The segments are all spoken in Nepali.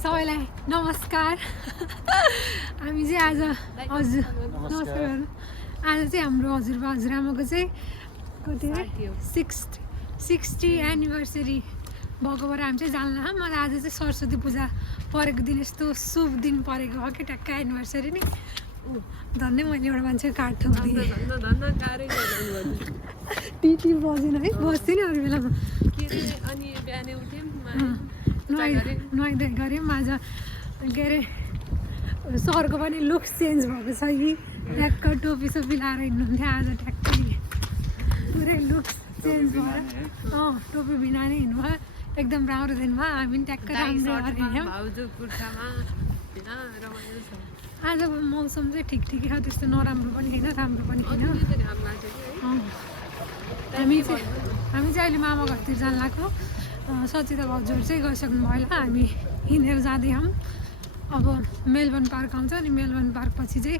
सबैलाई नमस्कार। हामी चाहिँ आज हजुर नमस्कार आज चाहिँ हाम्रो हजुरबा हजुरआमाको चाहिँ कति 60 एनिभर्सरी भएको भएर हामी चाहिँ जान्ला। मलाई आज चाहिँ सरस्वती पूजा परेको दिन यस्तो शुभ दिन परेको हो कि ट्याक्क एनिभर्सरी नै धन्य मैले एउटा मान्छेको कार्ड ठोकिदिएँ। टिटी बजेन है, बस्थेँ नि अरू बेलामा नुहाइधुवाइ गऱ्यौँ। आज के अरे सरको पनि लुक्स चेन्ज भएको छ कि ट्याक्क टोपी सोपी लाएर हिँड्नुहुन्थ्यो। आज ट्याक्कै पुरै लुक्स चेन्ज भएर टोपी बिना नै हिँड्नुभयो। एकदम राम्रो दिनमा हामी पनि ट्याक्क राम्रो हिँड्यौँ। आजको मौसम चाहिँ ठिक ठिकै छ, त्यस्तो नराम्रो पनि छैन राम्रो पनि छैन। हामी चाहिँ अहिले मामा घरतिर जान लाग्यो। सचिता भाउजूहरू चाहिँ गइसक्नु भयो होला। हामी हिँडेर जाँदैछौँ। अब मेलबर्न पार्क आउँछ अनि मेलबर्न पार्क पछि चाहिँ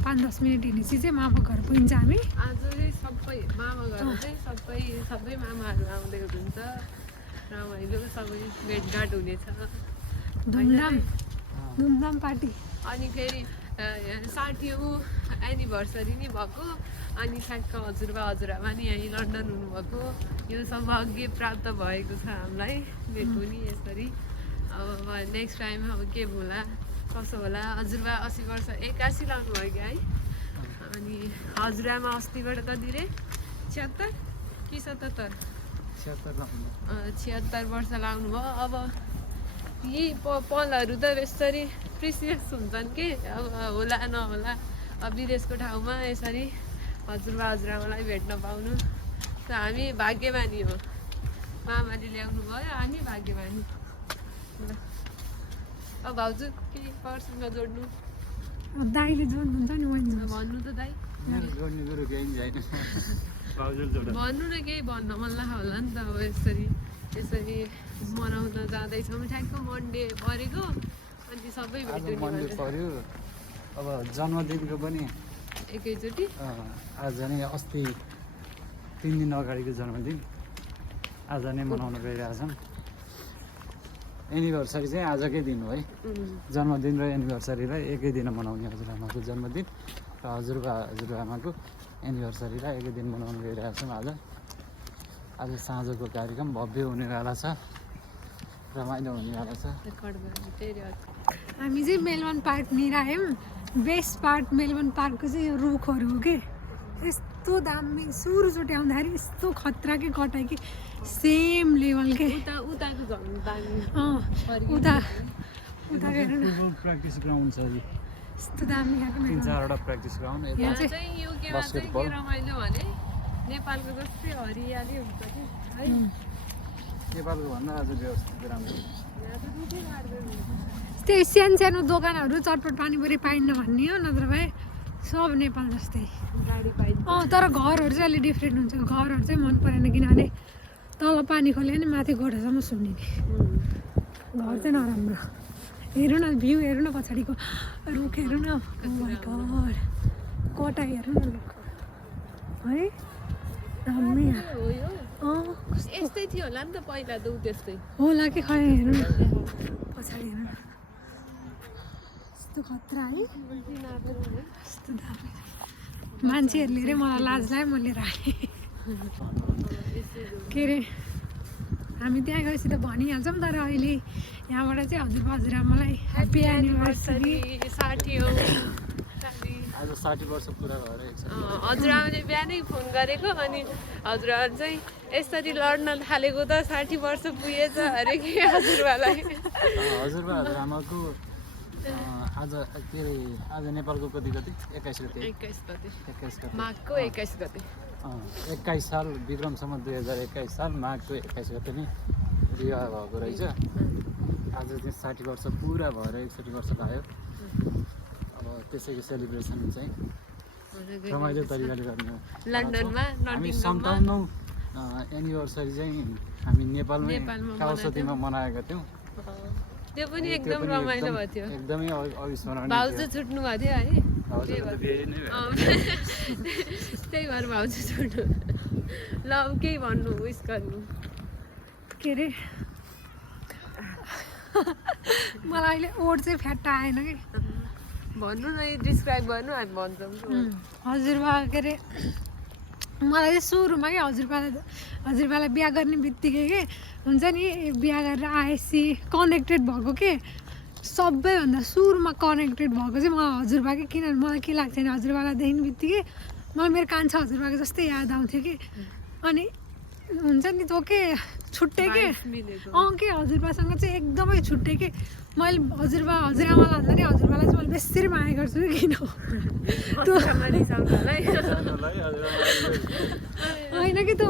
5-10 मिनट हिँडेपछि चाहिँ मामा घर पुगिन्छ। हामी आज चाहिँ सबै मामा घर चाहिँ सबै मामाहरू आउँदै हुनुहुन्छ। रमाइलो सबै भेटघाट हुनेछ, धुमधाम पार्टी। अनि फेरि 60औँ एनिभर्सरी नै भएको। अनि ठ्याक्क हजुरबा हजुरआमा नि यहीँ लन्डन हुनुभएको। यो सौभाग्य प्राप्त भएको छ हामीलाई भेट हुने यसरी। अब नेक्स्ट टाइम अब के होला कसो होला। हजुरबा 80 वर्ष 81 लाग्नुभयो क्या है। अनि हजुरआमा अस्तिबाट कति रे 76 कि 77 76 वर्ष लाग्नुभयो। अब यी पलहरू त यसरी प्रिसियस हुन्छन् कि अब होला नहोला। अब विदेशको ठाउँमा यसरी हजुरबा हजुरआमालाई भेट्न पाउनु त हामी भाग्यमानी हो। मामाले ल्याउनु भयो, हामी भाग्यमानी। अब भाउजू केही प्रसङ्ग जोड्नु? दाइले जोड्नुहुन्छ नि भन्नु त दाइ, भन्नु न केही भन्न मन लाग्यो होला नि त। अब यसरी मनाउन जाँदैछौँ। ठ्याक्क मन्डे परेको अनि सबै भेट्नु पर्यो। अब जन्मदिनको पनि एकैचोटि आज नै अस्ति 3 दिन अगाडिको जन्मदिन आज नै मनाउन गइरहेछौँ। एनिभर्सरी चाहिँ आजकै दिन हो है। जन्मदिन र एनिभर्सरीलाई एकै दिन मनाउने हजुरआमाको जन्मदिन र हजुरआमाको एनिभर्सरीलाई एकै दिन मनाउन गइरहेछौँ। आज साँझको कार्यक्रम भव्य हुनेवाला छ, रमाइलो हुनेवाला छ। हामी चाहिँ मेलबर्न पार्क निरायौँ। बेस्ट पार्ट मेलबर्न पार्कको चाहिँ यो रुखहरू हो कि यस्तो दामी। सुरुचोटि आउँदाखेरि यस्तो खतरा कि कटाइ कि सेम लेभल के उताको झन् दामी। उता हेर्नु न प्र्याक्टिस ग्राउन्ड छ अरे यस्तो दामी खाएको 3-4वटा प्र्याक्टिस ग्राउन्ड। यहाँ चाहिँ यो केमा चाहिँ के रमाइलो भने नेपालको जस्तै हरियाली हुन्छ कि है। नेपालको भन्दा आज व्यवस्थित राम्रो। त्यही सानो दोकानहरू चटपट पानीपुरी पाइन्न भन्ने हो, नत्र भए सब नेपाल जस्तै गाडी पाइन्छ। तर घरहरू चाहिँ अलिक डिफ्रेन्ट हुन्छ। घरहरू चाहिँ मन परेन किनभने तल पानी खोल्यो भने माथि गोठासम्म सुन्निने घर चाहिँ नराम्रो। हेर्नु न भ्यू, हेर्नु न पछाडिको रुख, हेर्नु न घर कटाइ, हेर्नु न रुख है दामी। यस्तै थियो होला नि त पहिला त। ऊ त्यस्तै होला कि खै, हेर्नु न पछाडि, हेर्नु न यस्तो खतरा है। यस्तो दामी मान्छेहरूले अरे मलाई लाज लाग्यो, मैले राखेँ। के अरे हामी त्यहाँ गएपछि त भनिहाल्छौँ, तर अहिले यहाँबाट चाहिँ हजुरआमालाई ह्याप्पी एनिभर्सरी 60औँ। आज 60 वर्ष पुरा भइरहेको छ। हजुरआमाले बिहानै फोन गरेको अनि हजुरआमा चाहिँ यसरी लड्न थालेको त 60 वर्ष पुगेछ अरे कि हजुरबालाई। हजुरबा हजुरआमाको आज के अरे आज नेपालको कति 21 गते 21 गते माघको 21 गते 21 साल विक्रमसम्म 2021 साल माघको 21 गते नै विवाह भएको रहेछ। आज चाहिँ 60 वर्ष पुरा भएर 61 वर्ष भयो। अब त्यसैको सेलिब्रेसन चाहिँ रमाइलो तरिकाले गर्ने हो। लन्डनमा हामी 57औँ एनिभर्सरी चाहिँ हामी नेपालमै काउसतीमा मनाएका थियौँ। त्यो पनि एकदम रमाइलो भएको थियो। एकदमै अविस्मरणीय। भाउजू छुट्नु भएको थियो है। त्यही भएर भाउजू छुट्नु। ल केही भन्नु, विस गर्नु। के अरे मलाई अहिले ओठ चाहिँ फ्याट्टा आएन कि भन्नु न डिस्क्राइब गर्नु हामी भन्छौँ हजुरबा के अरे मलाई चाहिँ सुरुमा कि हजुरबालाई बिहा गर्ने बित्तिकै के हुन्छ नि बिहा गरेर आएपछि कनेक्टेड भएको के सबैभन्दा सुरुमा कनेक्टेड भएको चाहिँ मलाई हजुरबा कि किनभने मलाई के लाग्छ भने हजुरबालाई देख्ने बित्तिकै मलाई मेरो कान्छा हजुरबाको जस्तै याद आउँथ्यो कि अनि हुन्छ नि त्यो के छुट्टै के के हजुरबासँग चाहिँ एकदमै छुट्टै के मैले हजुरआमालाई भन्दा नि हजुरबालाई चाहिँ मैले बेसी माया गर्छु कि किन होइन कि त्यो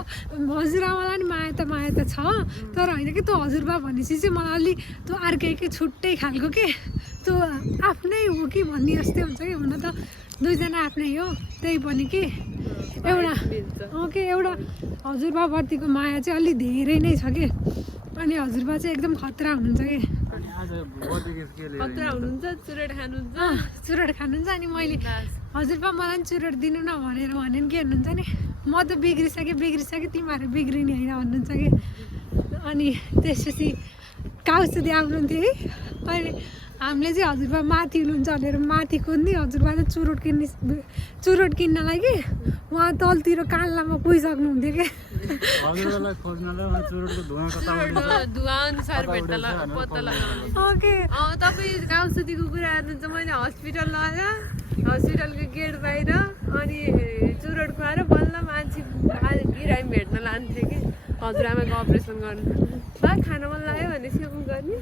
हजुरआमालाई नि माया त छ तर होइन कि त्यो हजुरबा भनेपछि चाहिँ मलाई अलि त्यो अर्कै छुट्टै खालको के त्यो आफ्नै हो कि भन्ने जस्तै हुन्छ कि हुन त दुईजना आफ्नै हो त्यही पनि कि एउटा हजुरबाप्रतिको माया चाहिँ अलि धेरै नै छ कि अनि हजुरबा चाहिँ एकदम खतरा हुनुहुन्छ कि खतरा हुनुहुन्छ चुरोट खानुहुन्छ अनि मैले हजुरबा मलाई पनि चुरोट दिनु न भनेर भने के भन्नुहुन्छ नि म त बिग्रिसकेँ तिमीहरू बिग्रिने होइन भन्नुहुन्छ कि अनि त्यसपछि काउसुदी आउनुहुन्थ्यो है अनि हामीले चाहिँ हजुरबा माथि हुनुहुन्छ भनेर माथि कुद्ने हजुरबा चाहिँ चुरोट किन्नलाई कि उहाँ तलतिर कान्लामा पुगिसक्नुहुन्थ्यो कि तपाईँ काउसुदीको कुरा गर्नुहुन्छ मैले हस्पिटल लगाएर हस्पिटलको गेट बाहिर अनि चुरोट खुवाएर बल्ल मान्छे बिरामी भेट्न लान्थ्यो कि हजुरआमाको अपरेसन गर्नु बा खान मन लाग्यो भने सेवन गर्ने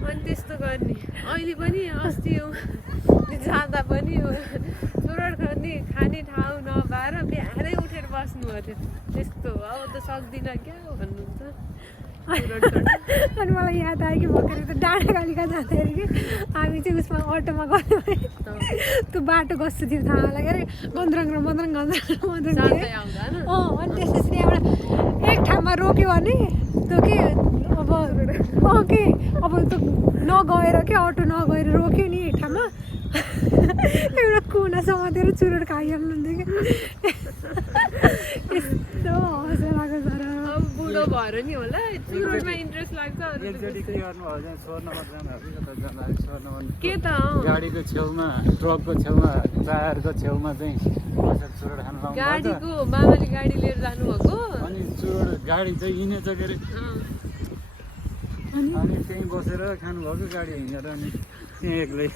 अनि त्यस्तो गर्ने अहिले पनि अस्ति जाँदा पनि चुरोट खाने ठाउँ नपाएर बिहानै उठेर बस्नुभएको थियो त्यस्तो अब त सक्दिनँ क्या भन्नुहुन्छ अनि मलाई याद आयो कि भर्खर त डाँडाकालिका जाँदाखेरि कि हामी चाहिँ उसमा अटोमा गयो त्यो बाटो कस्तो थियो थाहा होला के अरे गन्द्रङ अनि त्यसपछि एउटा एक ठाउँमा रोक्यो भने त्यो के अब त्यो नगएर के अटो नगएर रोक्यो नि एक ठाउँमा एउटा कुना समातेर चुरोट खाइहाल्नुहुन्थ्यो कि यस्तो हँसो लाग्छ तर अब बुढो भएर नि होला चुरोटमा इन्ट्रेस्ट लाग्छ के त गाडीको छेउमा ट्रकको छेउमा टायरको छेउमा चाहिँ चुरोट खानु गाडीको बाबाले गाडी लिएर जानुभएको अनि चुरोट गाडी चाहिँ हिँडेछ के अरे अनि त्यहीँ बसेर खानुभएको गाडी हिँडेर अनि त्यहाँ एक्लै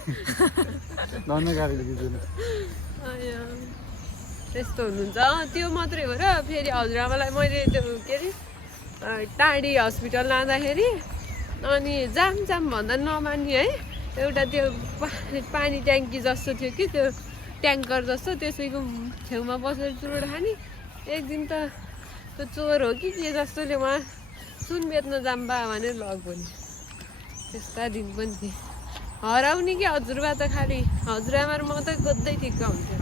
धन्न गाडीले खिच्दैन त्यस्तो हुनुहुन्छ त्यो मात्रै हो र फेरि हजुरआमालाई मैले त्यो के अरे टाढी हस्पिटल लाँदाखेरि अनि जाम भन्दा नमान्ने है एउटा त्यो पानी ट्याङ्की जस्तो थियो कि त्यो ट्याङ्कर जस्तो त्यसैको छेउमा बसेर चुरोट खाने एक दिन त त्यो चोर हो कि के जस्तोले उहाँ सुन बेच्न जाम्बा भनेर लगेको नि त्यस्ता दिन पनि थिए हराउने कि हजुरबा त खालि हजुरआमा र म त गोज्दै ठिक्क हुन्थ्यो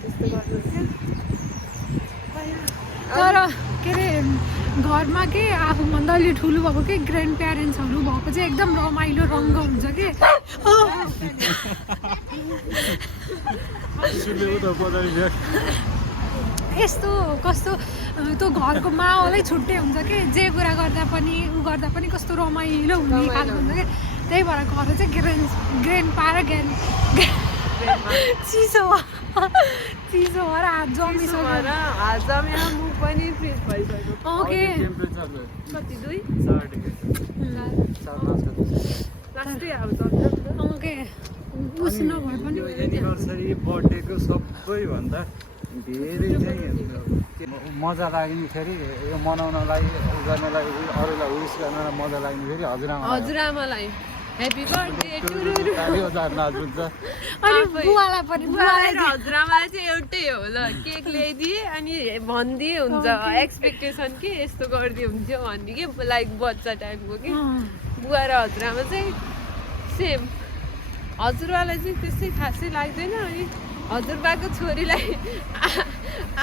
त्यस्तो गर्नुहुन्थ्यो तर के अरे घरमा के आफूभन्दा अलि ठुलो भएको के ग्रान्ड प्यारेन्ट्सहरू भएको चाहिँ एकदम रमाइलो रङ्ग हुन्छ कि यस्तो कस्तो त्यो घरको माहौलै छुट्टै हुन्छ कि जे कुरा गर्दा पनि कस्तो रमाइलो हुने खालको हुन्छ कि त्यही भएर घर चाहिँ ग्रान्डपा र चिसो भएर हात जमिसकेर हात जमेर मुख पनि फ्रिज भइसक्यो ओके कति 2 लास्टै अब ओके उस नभए पनि एनिभर्सरी बर्थडेको सबैभन्दा धेरै चाहिँ मजा लाग्ने फेरि यो मनाउनलाई गर्नलाई अरूलाई विस गर्नलाई मजा लाग्ने फेरि हजुरआमालाई ह्याप्पी बर्थडे नाच्नुहुन्छ अनि बुवालाई पनि हजुरआमालाई चाहिँ एउटै हो ल केक ल्याइदिए अनि भनिदिए हुन्छ एक्सपेक्टेसन के यस्तो गरिदिए हुन्थ्यो भन्ने कि लाइक बच्चा टाइपको कि बुवा र हजुरआमा चाहिँ सेम हजुरबालाई चाहिँ त्यसै खासै लाग्दैन अनि हजुरबाको छोरीलाई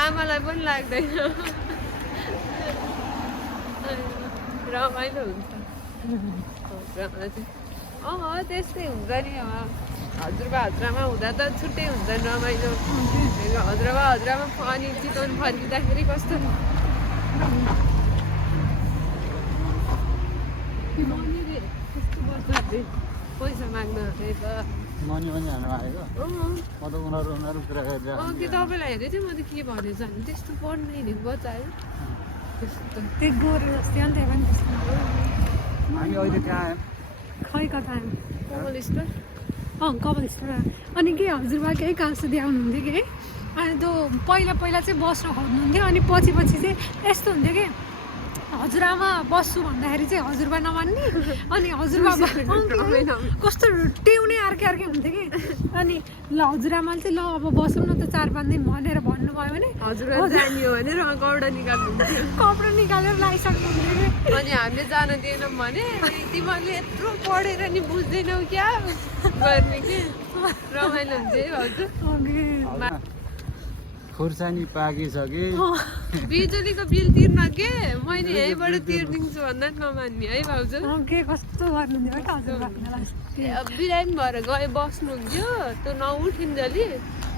आमालाई पनि लाग्दैन रमाइलो हुन्छ हजुरआमा चाहिँ त्यस्तै हुन्छ नि हजुरआमा हुँदा त छुट्टै हुन्छ रमाइलो हजुरआमा अनि चितवन फर्किँदाखेरि कस्तो मनीले त्यस्तो बच्चाहरूले पैसा माग्न आए त मनी पनि हाल्नु आएको म त उनीहरू कुरा गरिरहेको कि तपाईँलाई हेरेको थिएँ म त के भनेछ भने त्यस्तो पढ्ने नि बच्चा आयो त्यस्तो त्यो गोरु जस्तै अनि त्यही पनि त्यस्तो हामी अहिले त्यहाँ आयौँ खै कता आयो कमल स्टोर कपाल स्टोर अनि के हजुरबा केही कागज दिनुहुन्थ्यो कि अनि त्यो पहिला पहिला चाहिँ बस्न खोज्नुहुन्थ्यो अनि पछि पछि चाहिँ यस्तो हुन्थ्यो कि हजुरआमा बस्छु भन्दाखेरि चाहिँ हजुरबा नमान्ने अनि हजुरबा कस्तो टेउने अर्कै अर्कै हुन्थ्यो कि अनि ल हजुरआमाले चाहिँ ल अब बसौँ न त 4-5 दिन भनेर भन्नुभयो भने हजुर जानियो भने कपडा निकाल्नुहुन्थ्यो कपडा निकालेर लगाइसक्नुहुन्थ्यो कि अनि हामीले जान दिएनौँ भने तिमीहरूले यत्रो पढेर नि बुझ्दैनौ क्या गर्ने कि रमाइलो हुन्छ है हजुर अघि खुर्सानी पाकिसके बिजुलीको बिल तिर्न के मैले यहीँबाट तिर्दिन्छु भन्दा पनि नमान्ने है भाउजू के कस्तो गर्नुहुन्थ्यो क्या हजुरबा बिरामी भएर गए बस्नुहुन्थ्यो त्यो नउठिन्जली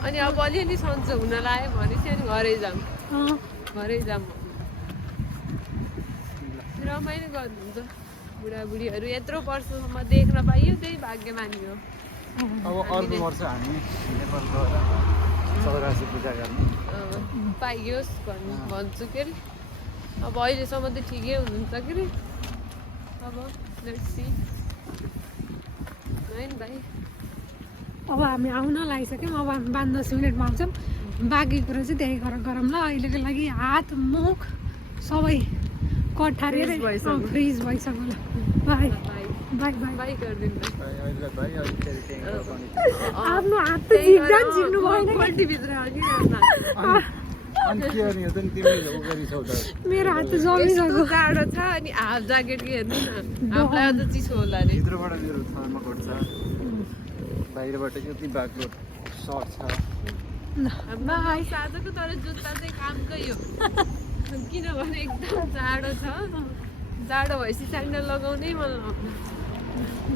अनि अब अलिअलि सन्चो हुन लाग्यो भने चाहिँ अनि घरै जाऊँ रमाइलो गर्नुहुन्छ बुढाबुढीहरू यत्रो वर्षसम्म देख्न पाइयो त्यही भाग्यमानी हो अब अर्को वर्ष हामी नेपाल गएर चौरासी पूजा गर्ने पाइयोस् भन्छु के अरे अब अहिलेसम्म त ठिकै हुनुहुन्छ के अरे अब लेट्स सी है नि भाइ अब हामी आउन लागिसक्यौँ अब हामी 5-10 मिनटमा आउँछौँ बाँकी कुरो चाहिँ त्यही गरेर गरौँ ल अहिलेको लागि हात मुख सबै कठारेर फ्रिज भइसक्यो ल बाई बाई बाई बाई गरिदिनु अहिले भाइ अहिले फेरि त्यहीँ आफ्नो हात त झिक्दा झिक्नु भएन क्वालिटीभित्र अनि के गर्ने हो त नि तिमीले उ गरिछौ त मेरो हात त जमिसक्यो जाडो छ अनि हाफ ज्याकेट के हेर्नु न हामीलाई अझ चिसो होला अरे भित्रबाट मेरो थर्मोकोट छ बाहिरबाट यति बाक्लो सर्ट छ बाई साँझको तर जुत्ता चाहिँ कामकै हो किनभने एकदम जाडो छ जाडो भएपछि स्यान्डल लगाउनै मन लाग्दैन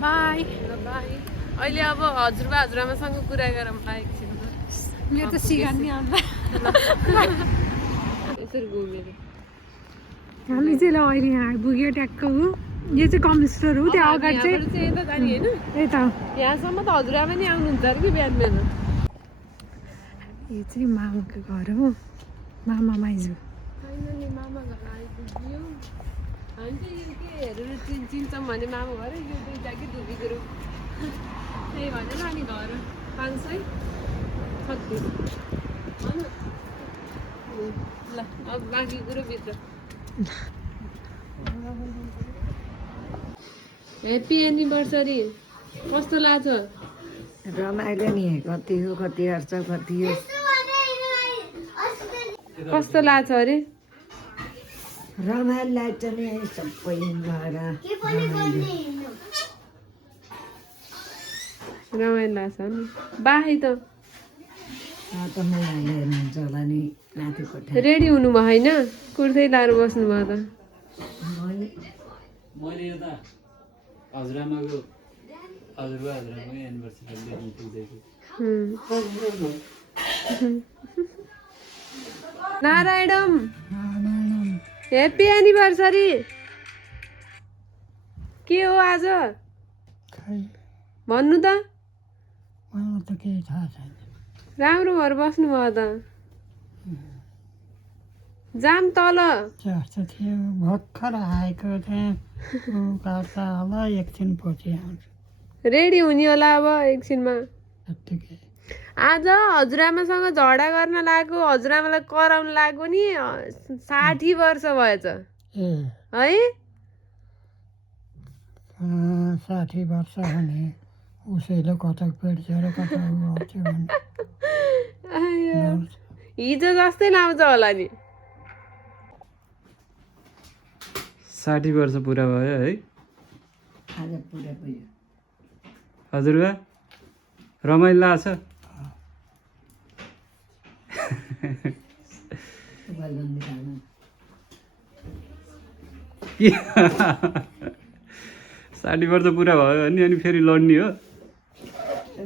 बाई बाई अहिले अब हजुरआमासँग कुरा गरौँ एकछिन मेरो त सिगार नि आउँदा यसरी घुमेर हामी चाहिँ ल अहिले यहाँ आइपुग्यो ट्याक्क हो यो चाहिँ कम स्टोर हो त्यहाँ अगाडि चाहिँ यता जाने होइन यता यहाँसम्म त हजुरआमा नि आउनुहुन्छ अरे कि बिहान बिहान यो चाहिँ मामाको घर हो मामा माइजू फाइनली मामा घर आइपुग्यो हामी चाहिँ यो के हेरेर चिन्छौँ भने मामा घर यो दुईवटा कि धुबीको रुम त्यही भनेर अनि घर 536 ल अब बाँकी कुरो भित्र ह्याप्पी एनिभर्सरी कस्तो लाग्छ रमाइलो नि कति हो कति गर्छ कति हो कस्तो लाग्छ अरे रमाइलो लाग्छ नि सबै भएर रमाइलो लाग्छ नि बाई त त मलाई हेर्नुहुन्छ होला नि माथि कोठा रेडी हुनुभयो होइन कुर्तै लाएर बस्नुभयो त मैले यो त हजुरआमाको हजुरआमाको एनिभर्सरी देख्नु पुग्दैछु नारायणम ह्याप्पी एनिभर्सरी के हो आज भन्नु त केही थाहा छैन राम्रो भएर बस्नुभयो त जाम तल जस्तो थियो भर्खर आएको त्यहाँ काट्दा होला एकछिन पछि आउँछ रेडी हुने होला अब एकछिनमा त्यत्तिकै आज हजुरआमासँग झगडा गर्न लागेको हजुरआमालाई कराउन लागेको नि 60 वर्ष भएछ ए है 60 वर्ष भने उसैले कता पेट्छ र कता गर्छ भने हिजो जस्तै लाउँछ होला नि 60 वर्ष पुरा भयो है आज पुरा भयो हजुरबा रमाइलो लाग्छ बलबन्दी खानु 60 वर्ष पुरा भयो अनि फेरि लड्ने हो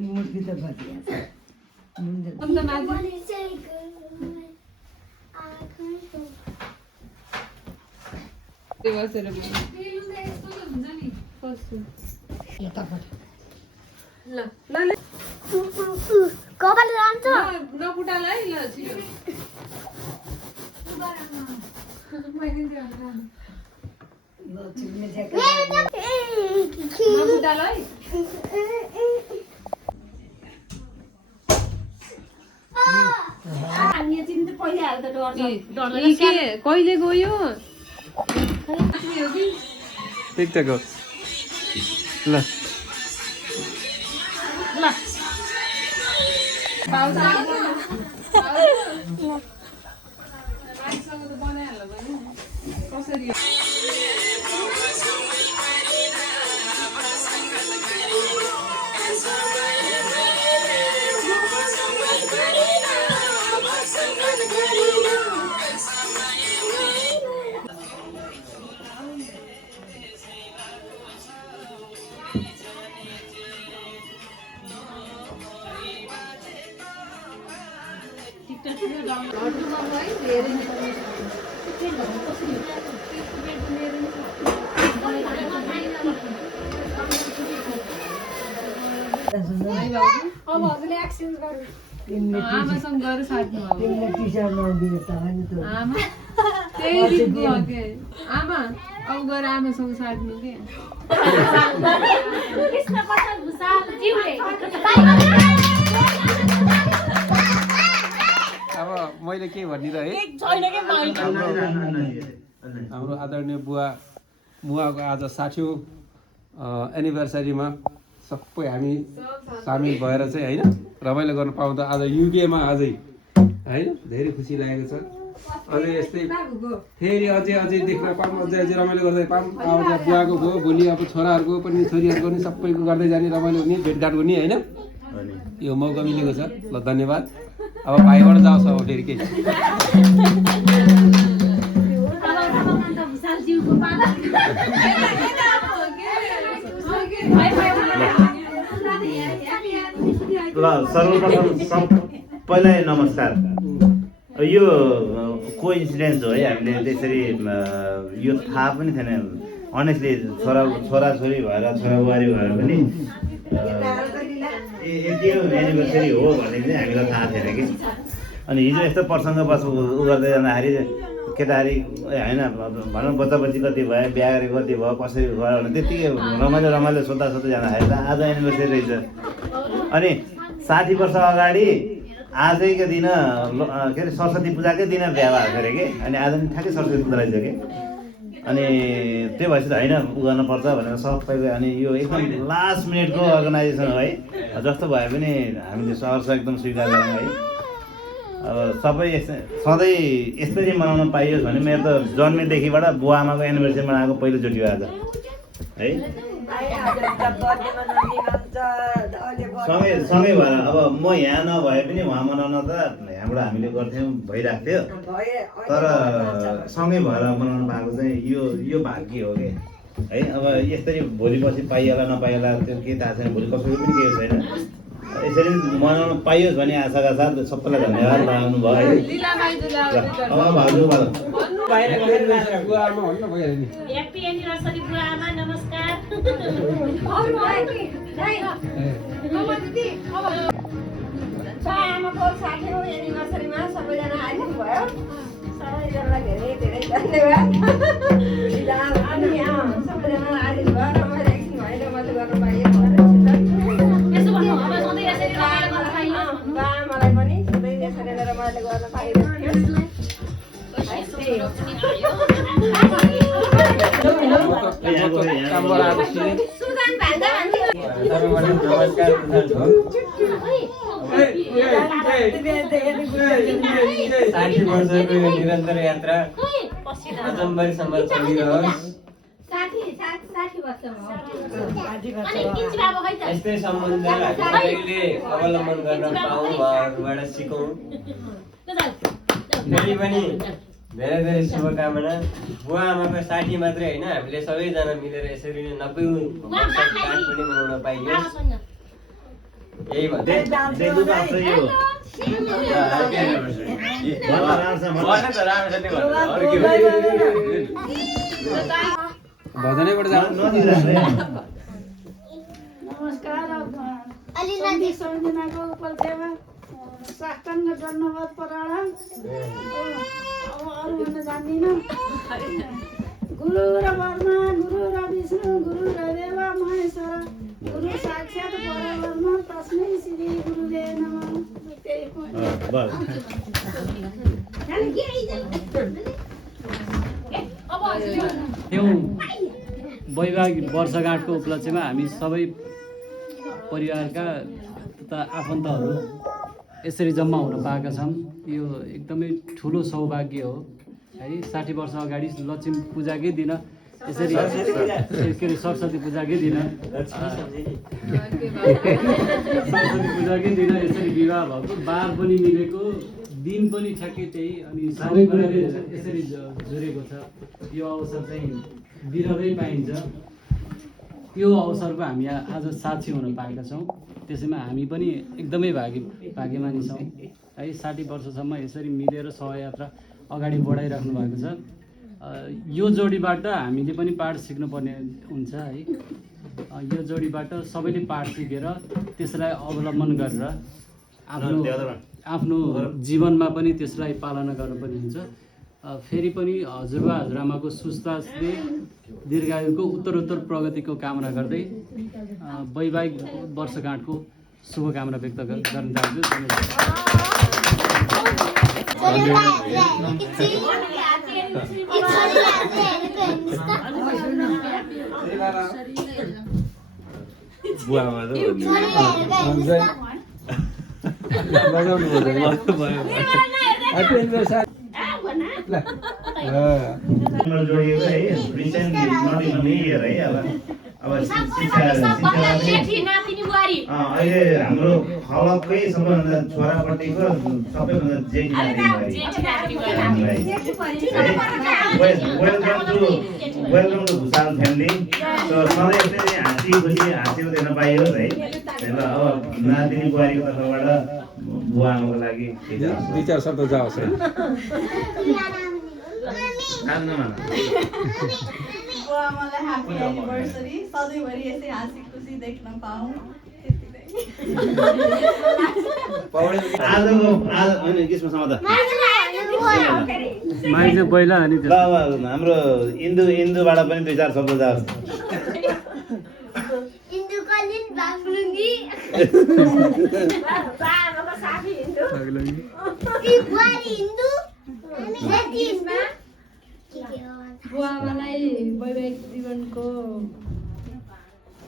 मुर्ती त भइहाल्छ बसेर बस्छु यतापट्टि ल ल कपाल जान्छ नकुटाल है ल छिटो नकुटाल है हामी चाहिँ पहिले हाल त डर यी के कहिले गयो एकताको ल कसरी अब हजुरले एक्सचेन्ज गर्नु आमासँग गएर साट्नु अब टिचर नदियो त होइन त आमा त्यही दिन गयो के आमा अब गएर आमासँग साट्नु के कृष्ण प्रसाद भुसाल जिउले अब मैले के भनिरहेँ हाम्रो आदरणीय बुवाको आज 60औं एनिभर्सरीमा सबै हामी सामेल भएर चाहिँ होइन रमाइलो गर्न पाउँदा आज युकेमा अझै होइन धेरै खुसी लागेको छ अझै यस्तै फेरि अझै देख्न पाऊँ अझै रमाइलो गर्दै पाऊँ अब बुवाको भयो भोलि अब छोराहरूको पनि छोरीहरूको पनि सबैको गर्दै जाने रमाइलो हुने भेटघाट हुने होइन यो मौका मिलेको छ ल धन्यवाद अब भाइबाट जाओस् अब फेरि केही भुसाल जिउको पाला ल सर्वप्रथम सबैलाई नमस्कार यो को इन्सिडेन्स हो है हामीले त्यसरी यो थाहा पनि थिएन अनेस्टली छोराछोरी भएर छोराबुहारी भएर पनि यति एनिभर्सरी हो भन्ने चाहिँ हामीलाई थाहा थिएन कि अनि हिजो यस्तो प्रसङ्गवश उ गर्दै जाँदाखेरि केटाहरू होइन भनौँ बच्चा बच्ची कति भयो बिहा गरेको कति भयो कसरी भयो भने त्यतिकै रमाइलो सोध्दा जाँदाखेरि त आज एनिभर्सरी रहेछ अनि 60 वर्ष अगाडि आजैको दिन के अरे सरस्वती पूजाकै दिन बिहा भएको अरे कि अनि आज पनि ठ्याक्कै सरस्वती पूजा रहेछ कि अनि त्यो भएपछि त होइन उ गर्नुपर्छ भनेर सबैको अनि यो एकदम लास्ट मिनटको अर्गनाइजेसन हो है जस्तो भए पनि हामीले सहर्ष एकदम स्वीकार गरौँ है अब सबै सधैँ यसरी मनाउन पाइयोस् भने मेरो त जन्मेदेखिबाट बुवा आमाको एनिभर्सरी मनाएको पहिलोचोटि हो आज है सँगै भएर अब म यहाँ नभए पनि उहाँ मनाउन त यहाँबाट हामीले गर्थ्यौँ भइरहेको थियो तर सँगै भएर मनाउनु पाएको चाहिँ यो भाग्य हो कि है अब यसरी भोलि पछि पाइएला नपाइएला त्यो के थाहा छैन भोलि कसैको पनि केही छैन यसरी मनाउन पाइयोस् भन्ने आशाका साथ सबैलाई धन्यवाद लगाउनु भयो है अब हजुर ह्याप्पी एनिभर्सरी बुवा आमा नमस्कार आमाको 60औं एनिभर्सरीमा सबैजना आइदिनु भयो सबैजनालाई धेरै धेरै धन्यवाद अनि सबैजना आइदिनु भयो रमाइलो एकछिन भयो रमाइलो गर्न पाइयो आमालाई पनि सधैँ यसरी नै रमाइलो गर्न पाइरहेको निरन्तर यात्रा अचम्बरसम्म चलिरहोस् यस्तै सम्बन्ध हामीले अवलम्बन गर्न पाऊँ उहाँहरूबाट सिकौँ फेरि पनि धेरै धेरै शुभकामना बुवा आमाको 60 मात्रै होइन हामीले सबैजना मिलेर यसरी नै 90 वर्ष काट पनि मनाउन पाइयोस् यही भन्दै भजनैबाट जानु नमस्कार अलि सम्झनाको उपलक्ष्यमा साष्टाङ्ग दण्डवत प्रणाम। अब अरू भन्न जान्दिनँ। गुरु र ब्रह्मा गुरु र विष्णु गुरु र देव महेश्वर गुरु साक्षात् परब्रह्म तस्मै श्री गुरुदेव नमः। त्यो वैवाहिक वर्षगाँठको उपलक्ष्यमा हामी सबै परिवारका तथा आफन्तहरू यसरी जम्मा हुन पाएका छौँ। यो एकदमै ठुलो सौभाग्य हो है। 60 वर्ष अगाडि लक्ष्मी पूजाकै दिन यसरी के अरे सरस्वती पूजाकै दिन सरस्वती पूजाकै दिन यसरी विवाह भएको, बार पनि मिलेको, दिन पनि ठ्याक्कै त्यही, अनि सबै कुराले यसरी जुरेको छ। यो अवसर चाहिँ बिरलै पाइन्छ। त्यो अवसरको हामी आज साक्षी हुन पाएका छौँ। त्यसैमा हामी पनि एकदमै भाग्यमानी छौँ है। 60 वर्षसम्म यसरी मिलेर शोभायात्रा अगाडि बढाइराख्नु भएको छ। यो जोडीबाट हामीले पनि पाठ सिक्नुपर्ने हुन्छ है। यो जोडीबाट सबैले पाठ सिकेर त्यसलाई अवलम्बन गरेर आफ्नो जीवनमा पनि त्यसलाई पालना गर्नुपर्ने हुन्छ। फेरि पनि हजुरबा हजुरआमाको सुस्वास्थ्य दीर्घायुको उत्तरोत्तर प्रगतिको कामना गर्दै वैवाहिक वर्षगाँठको शुभकामना व्यक्त गर्न चाहन्छु। जोडिएको है रिसेन्टली नट इभन इयर है। अब अहिले हाम्रो खलकै सबैभन्दा छोरापट्टिको सबैभन्दा जेठी वेलकम टु भुसाल फ्यामिली। सधैँ यस्तै हाँसी खुसी हाँसेर दिन पाइयोस् है। अब नातिनी बुहारीको तर्फबाट बुवा आमाको लागि 2-4 शब्द जाओस् है। मलाई ह्याप्पी एनिभर्सरी, सधैँभरि यसै हाँसी खुसी देख्न पाऊँ। माइज पहिला अनि हाम्रो इन्दुबाट पनि 2-4 शब्द जाओस्। बुवाआमालाई वैवाहिक जीवनको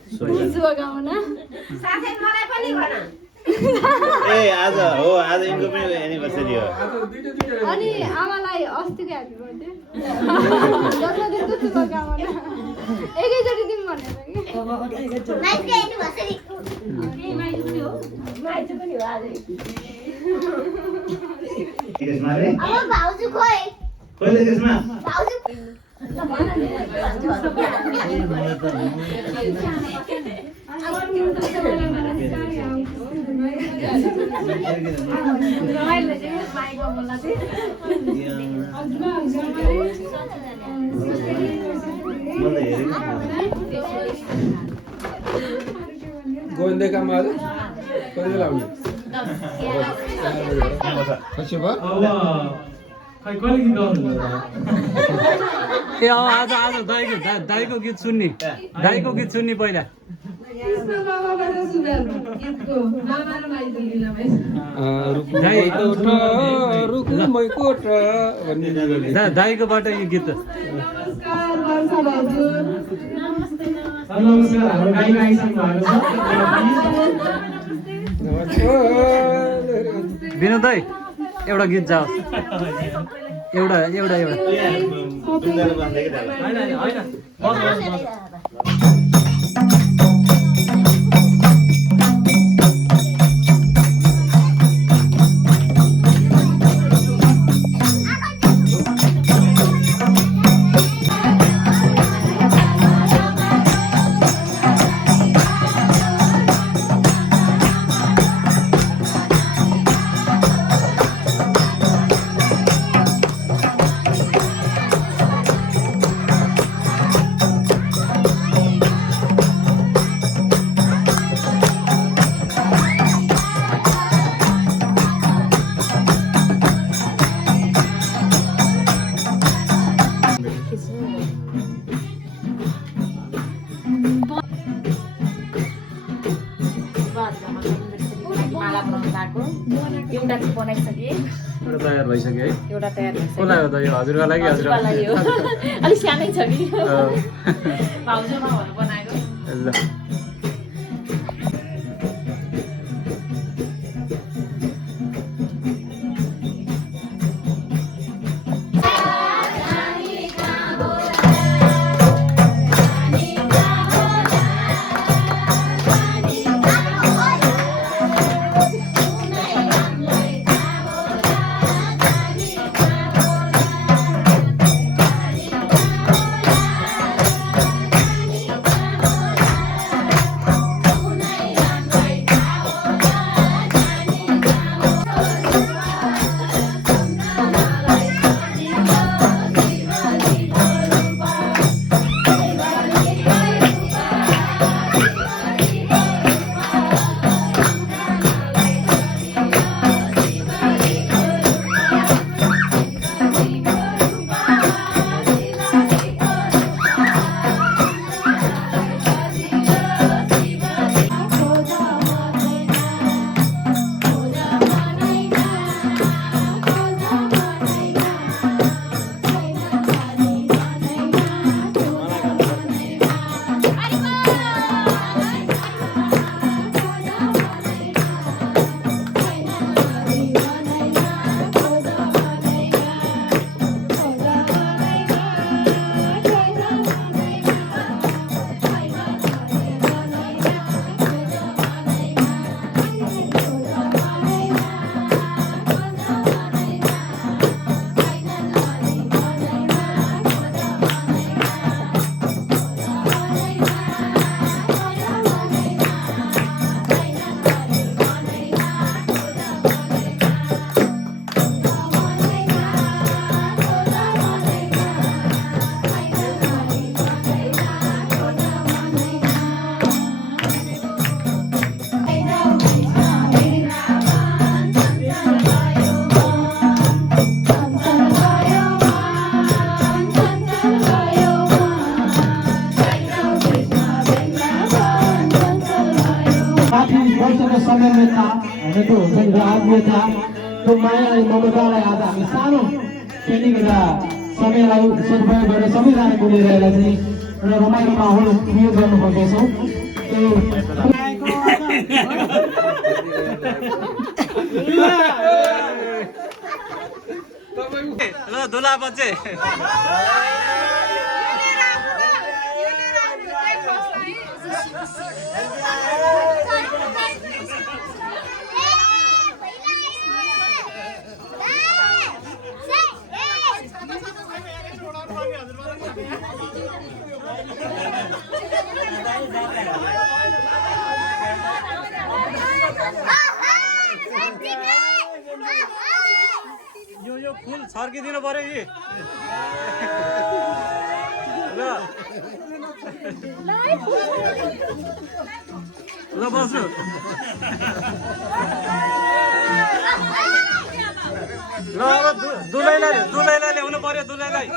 शुभकामना। साथै मलाई पनि भन। आज इनको पनि एनिभर्सरी हो। अनि आमालाई अस्तिको ह्याप्पी बर्थडे जन्मदिनको शुभकामना। एकैचोटि दिउँ भनेर कि माइजको एनिभर्सरी माइज पनि हो आज। अब भाउजू खोइ कहिले त्यसमा भाउजू गोविन्दका माल कहिले लाउने पछि भयो खै कहिले गीत गाउनु ए आज दाइको गीत सुन्ने पहिला दाइकोबाट यो गीत। विनोद दाइ एउटा गीत जाओस्। एउटा एउटा चाहिँ बनाइसकेँ एउटा तयार भइसक्यो है एउटा तयार भइसक्यो कसलाई हो त यो हजुरका लागि हजुरको लागि हो अलिक सानै छ कि अँ। भाउजूमा भनेर बनाएको ल समय में था तो संग्राम में था तो माया अनि ममतालाई आज हामी सानो ट्रेनिङ समयलाई सदुपयोग गरेर सबैजना मिलेर यसलाई चाहिँ एउटा रमाइलो माहौल क्रिएट गर्नु खोज्दैछौँ ल दुला बच्चे यो फुल छर्किदिनु पर्यो कि ल बस्नु ल अब दुलैलाई ल्याउनु पर्यो दुलैलाई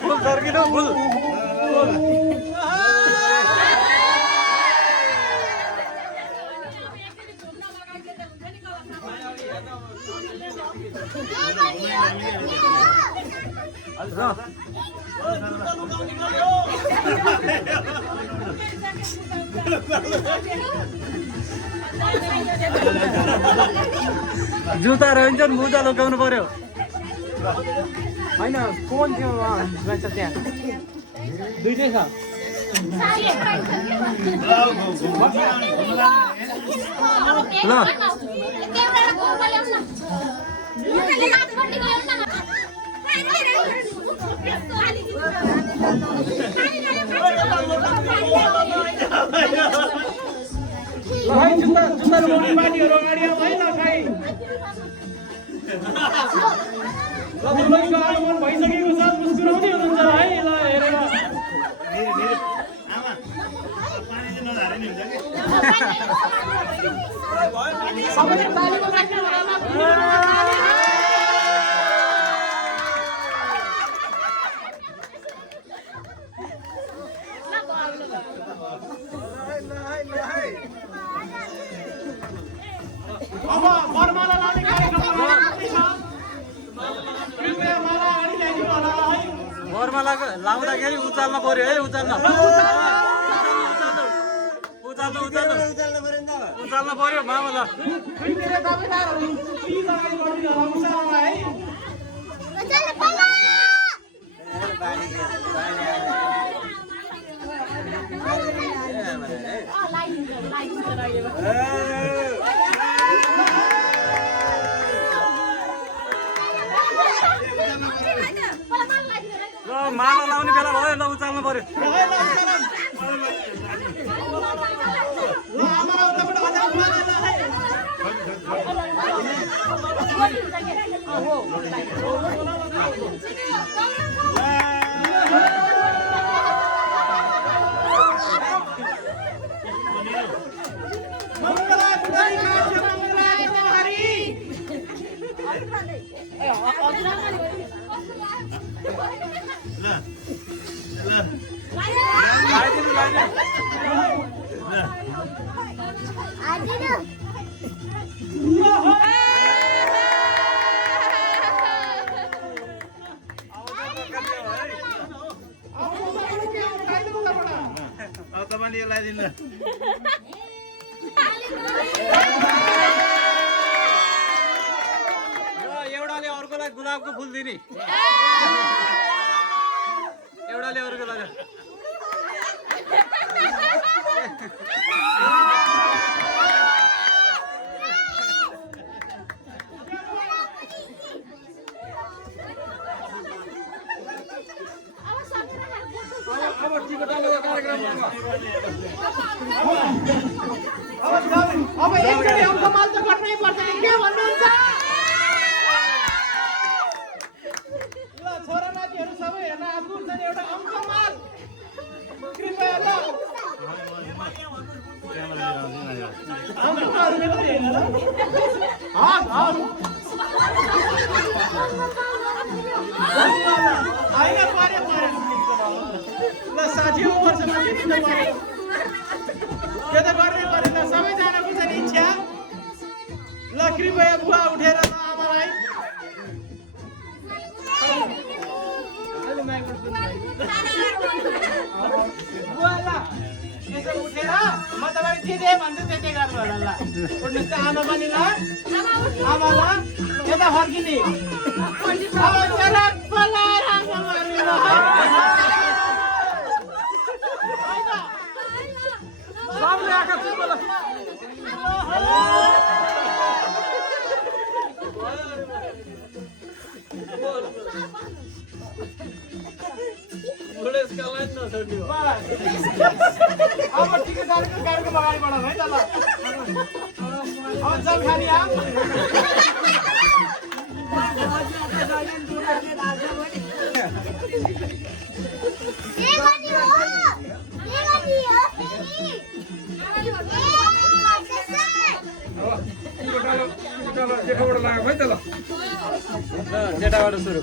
फुल सर्किनु फुल जुत्ता रहन्छ मुजा लगाउनु पर्यो होइन फोन थियो रहेछ त्यहाँ दुइटै छ भइसकेको छ मुस्कुराउँदै हुनुहुन्छ है ल हेरेर अब बर्माला लाने कार्यक्रम कृपया माला अगाडि ल्याइदिनु होला है बर्माला लाउँदाखेरि उचाल्न पर्यो है उचाल्न पर्यो मामला कृपया तपाईँहरू प्लिज अगाडि बढिदिनु होला उचाल्नलाई है माला लाउने बेला भयो ल उचाल्नु पर्यो तपाईँले यो लगाइदिनु एउटाले अर्कोलाई गुलाबको फुल दिने एउटाले अर्कोलाई अब एकचोटि अङ्कमाल त गर्नै पर्छ नि के भन्नुहुन्छ ल छोरा नातिहरू सबै हेर्न आतुर छन् एउटा अङ्कमाल कृपया ल अङ्कमाल मेरो हेर्न ल होइन परे ल 60 वर्षमा जित्नु पर्यो त्यो त गर्नै पर्यो ल सबैजनाको छ नि इच्छा ल कृपया बुवा उठेर ल आमालाई बुवा ल यसो उठेर म तपाईँलाई जे जे भन्छु त्यतै गर्नु होला ल उठ्नुहोस् त आमा पनि ल आमा ल यता फर्किने अब चलक पलाएर आमा मार्नु ल सबले आँखा चुप ल बुढेसकाललाई नछोड्नु अब ठिकेदारको कार्यक्रम अगाडि बढाउँ है त ल अब चल खाने जेठाबाट लाग्यो है त ल जेठाबाट सुरु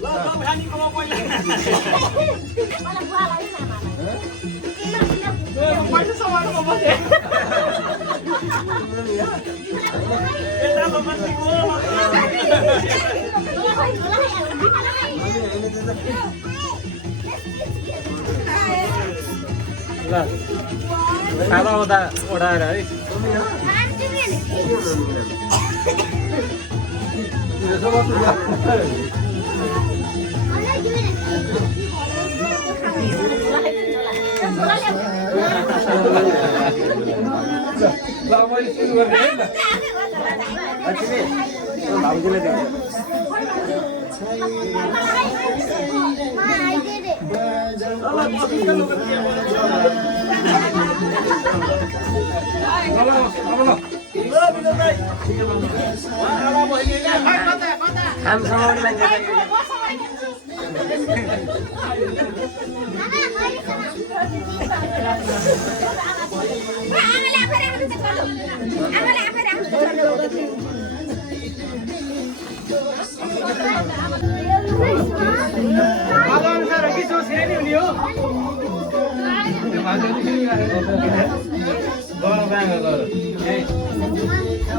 पैसा समानमा बसे ल खाना ओढाएर है Hola, मैले सुरु गर्ने है ल भाउजूले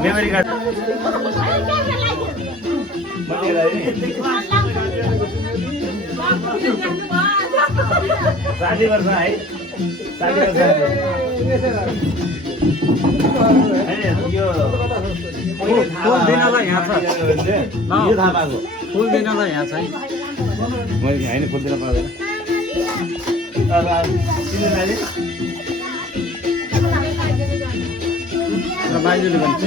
मेमोरी कार्ड 60 वर्ष है 60 वर्ष यो फुल दिनलाई यहाँ छ यो थाहा पाएको फुल दिनलाई यहाँ छ है मैले होइन फुल दिन पाउँदैन र बाइजूले भन्छ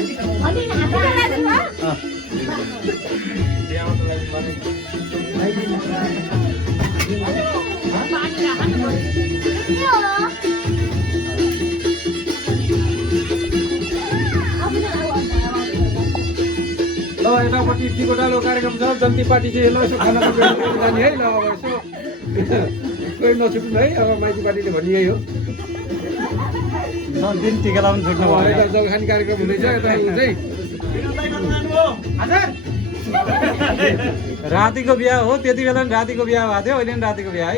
ल यतापट्टि टिकोटालो कार्यक्रम छ जनती पार्टी चाहिँ ल यसो खानाको व्यवस्था जाने है ल अब यसो कोही नछुट्नु है अब माइती पार्टीले भन्ने यही हो दिन टिका लाउनु छुट्नु यता भयो जलखानी कार्यक्रम हुँदैछ यता चाहिँ रातिको बिहा हो त्यति बेला पनि रातिको बिहा भएको थियो अहिले पनि रातिको बिहा है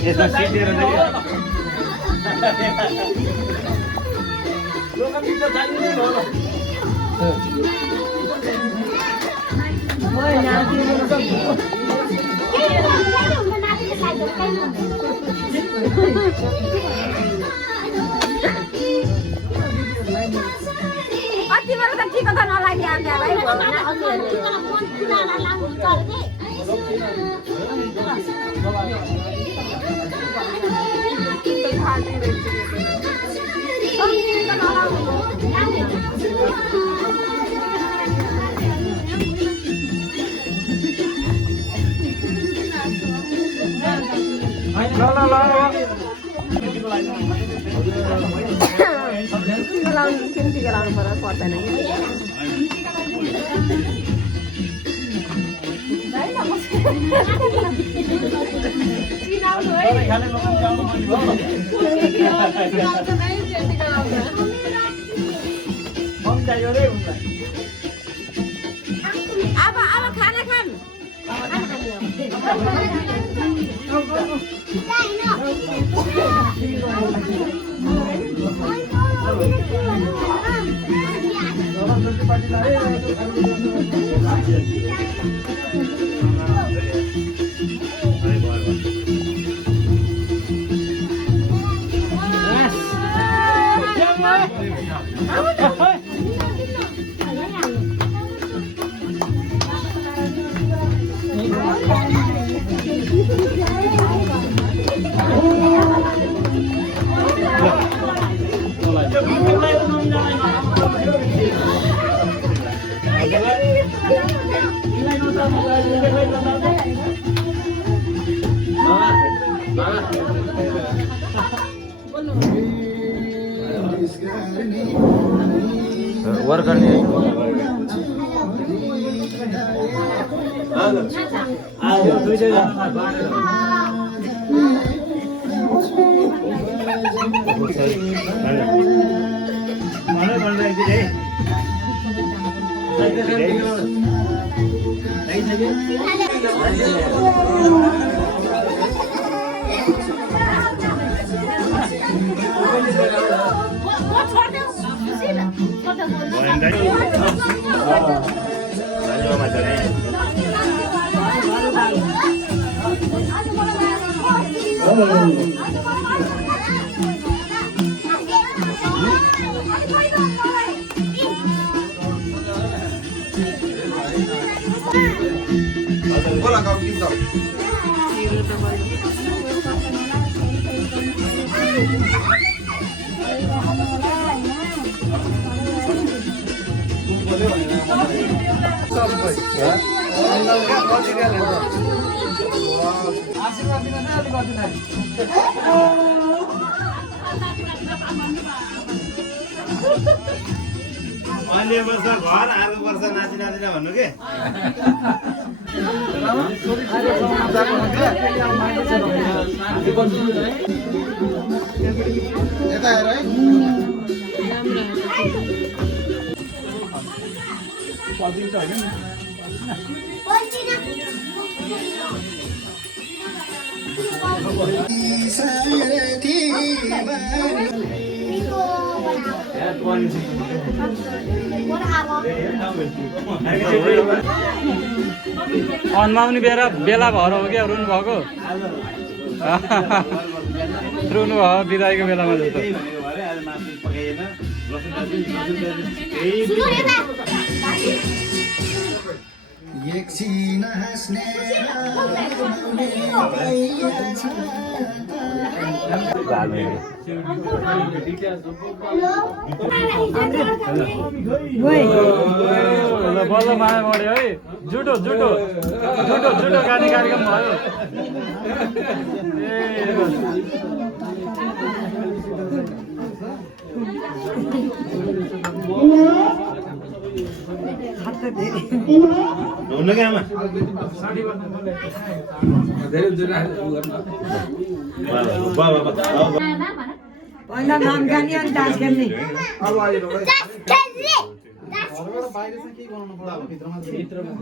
यसमा सिट दिएर अति बेला त टिको त नलाग्यो हामीलाई टिका लाउनु पर्दैन अब खाना खाऊँ वर्क गर्ने मलाई भनिरहेको थिएँ अहिले वर्ष घर अर्को वर्ष नाति नातिना भन्नु के यता हेर है अनमा पनि बेला भएर हो क्या रुनु भएको रुनु भयो बिदाईको बेलामा जस्तो बल्ल माया बढ्यो है जुटो जुटो जुटो जुटो गाडी कार्यक्रम भयो हुन्न क्या आमा पहिला नाम गानी अनि डान्स गर्ने बाहिर चाहिँ के बनाउनु पर्छ अब भित्रमा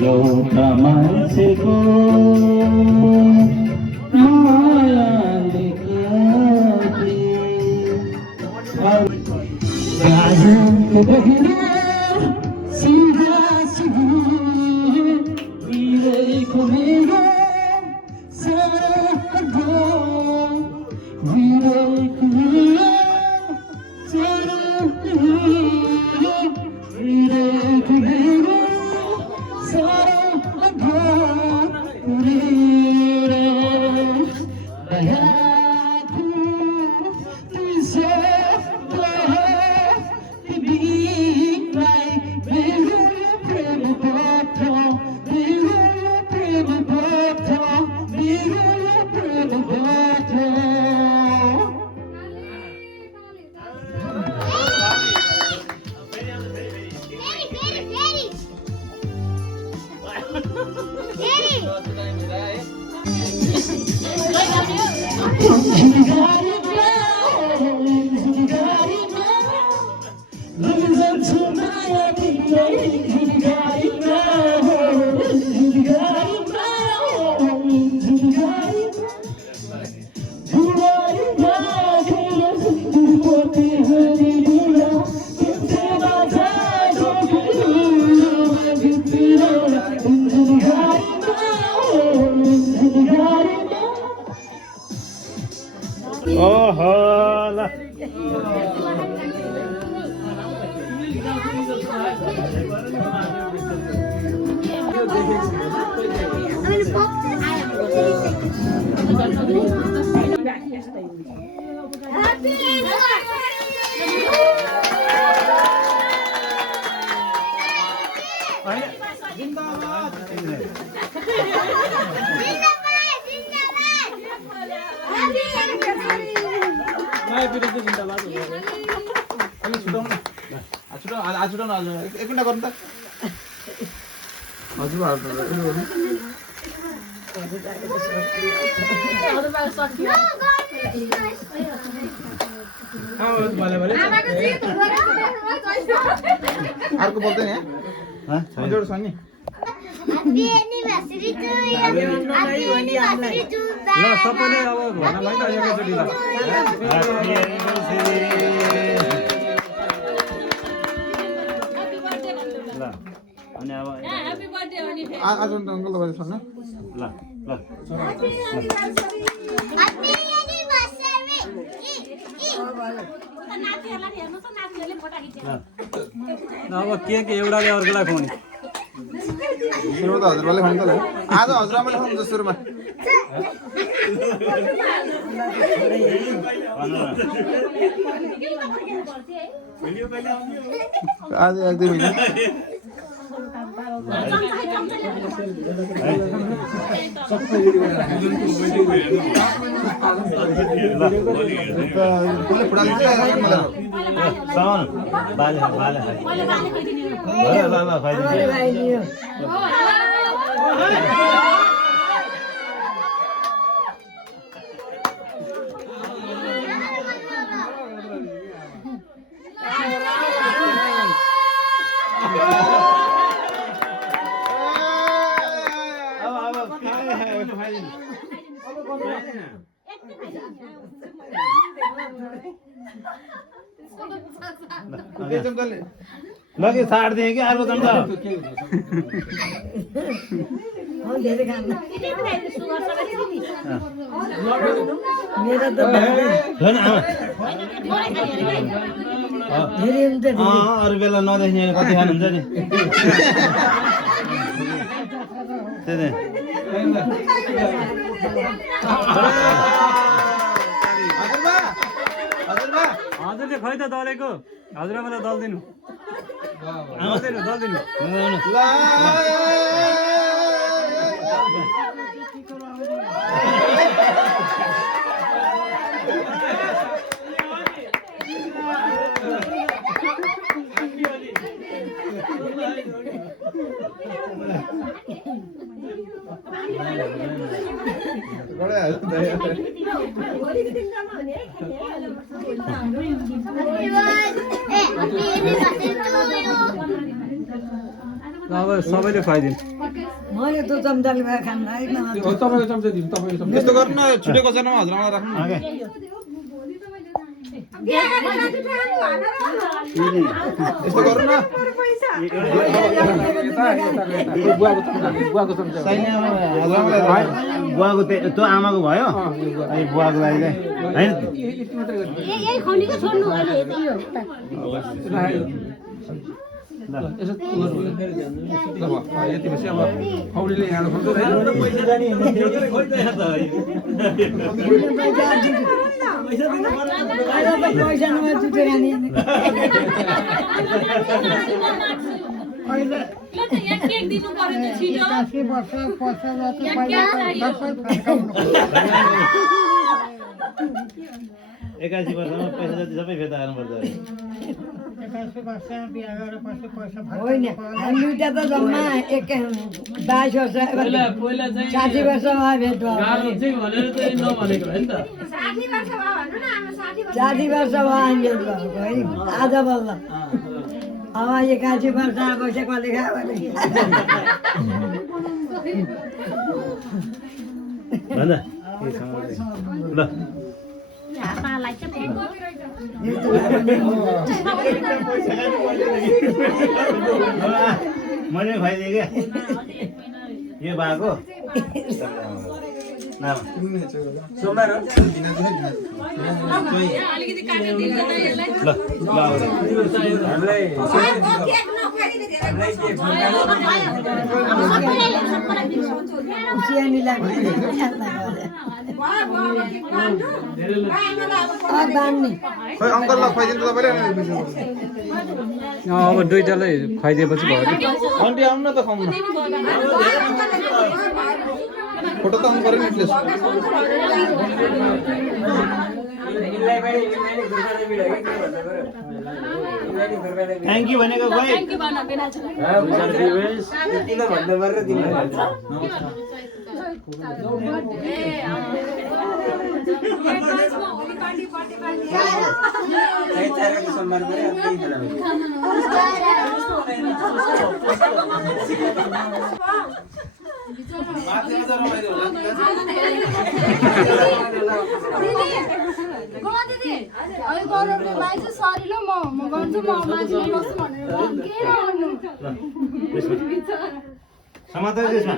एउटा मान्छेको मायाले कति सिधा सिधीको मेरो Hãy subscribe cho kênh Ghiền Mì Gõ để không bỏ lỡ एकपल्ट गर्नु त अर्को बोल्दैन हजुर छ नि ल सबैले अब भन भाइ त एकैचोटि ल अनि अब आज अङ्कल तपाईँ सुन्नु ल ल अब के एउटाले अर्कोलाई खुवाउने सुरु त हजुरबाले खानु त आज हजुरआमाले खानुहुन्छ सुरुमा आज एक दुई महिना लगे साट दिए कि अर्को चम्चा अरू बेला नदेख्ने कति खानुहुन्छ नि त्यही हजुरले खै त दलेको हजुरआमालाई दल दिनु दल दिनु अब सबैले खुवाइदिनु मैले त चम्चाले भए खानु तपाईँको चम्चा दिनु तपाईँको चम्चा यस्तो गर्नु न छुटेको छैन हजुरआमालाई राख्नु यस्तो गर्नु न बुवाको चम्चा बुवाको त्यो आमाको भयो अनि बुवाको लागि एकासी वर्षमा पैसा जति सबै फिर्ता गर्नुपर्छ होइन हामी दुइटा त जम्मा एक 22 वर्ष 60 वर्षमा भेट भयो 60 वर्षमा हामी भेट भएको है आज बल्ल अब 81 वर्ष पैसा कसले खायो भने ल मैले खुवाइदिएँ क्या यो भएको सोमबार हो हामीलाई खोइ अङ्कललाई खुवाइदिनु तपाईँले अब दुइटालाई खुवाइदिएपछि भयो आन्टी आउनु न त खाउँ न फोटो त आउनु पऱ्यो नि प्लिज थ्याङ्क यू भनेको खोइ भन्नु पर्यो तिमीलाई सोमबार सरी ल म गर्छु म मान्छे बस्छु भनेर के गर्नु समातेर त्यसमा